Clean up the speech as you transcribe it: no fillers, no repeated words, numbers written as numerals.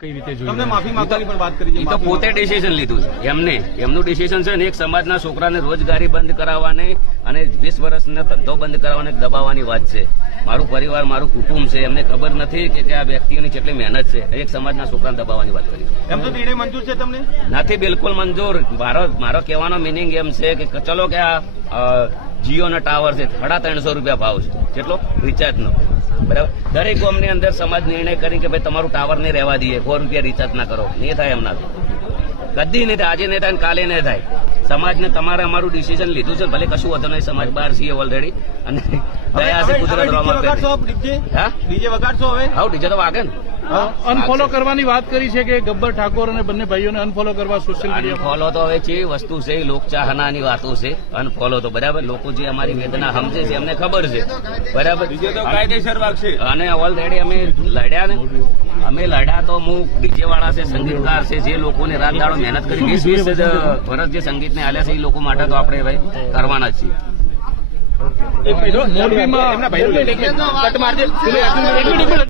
કઈ રીતે જોયું? તમને માફી માંગવાની પણ વાત કરી છે. એ તો પોતે ડિસિઝન લીધું છે એમનું ડિસિઝન છે ને એક સમાજના છોકરાને રોજગારી બંધ કરાવવાની અને 20 વર્ષનો ધંધો બંધ કરાવવાની દબાવવાની વાત છે. મારું પરિવાર મારું કુટુંબ છે, એમને ખબર નથી કે આ વ્યક્તિઓની કેટલી મહેનત છે. એક સમાજના છોકરાને દબાવવાની વાત કરી. એમ તો નિર્ણય મંજૂર છે તમને? નથી બિલકુલ મંજૂર. મારો કહેવાનો મિનિંગ એમ છે કે ચલો કે આ જીઓનો ટાવર છે 350 રૂપિયા ભાવ છે, કેટલો રિચાર્જનો, બરાબર. દરેક ગામની અંદર સમાજ નિર્ણય કરી કે ભાઈ તમારું ટાવર નહીં રહેવા દઈએ, 4 રૂપિયા રિચાર્જ ના કરો. નહીં થાય એમનાથી, કદી નહીં થાય. આજે નહીં થાય કાલે નહીં થાય. સમાજને તમારે અમારું ડિસિઝન લીધું છે, ભલે કશું વધુ નહીં. સમાજ બહાર છીએ ઓલરેડી અને દયા છે ગુજરાત રોમાં. હા, ડીજે વગાડશો હવે? હા, ડીજે તો વાગે ને. અનફોલો કરવાની વાત કરી છે કે ગબ્બર ઠાકોર અને બંને ભાઈઓને અનફોલો કરવા સોશિયલ મીડિયા. અનફોલો તો હવે છે વસ્તુ છે, લોકચાહનાની વાતો છે. અનફોલો તો બરાબર, લોકો જે અમારી વેદના સમજે છે એમને ખબર છે, બરાબર. કાયદેસર વાગશે. અને ઓલરેડી અમે લડ્યા તો હું ડીજે વાળા છે, સંગીતકાર છે, જે લોકોને રાત દાડો મહેનત કરી 20 વર્ષ જે સંગીતને આલ્યા છે એ લોકો માટે તો આપણે ભાઈ કરવાના જ છીએ. મોરબીમાં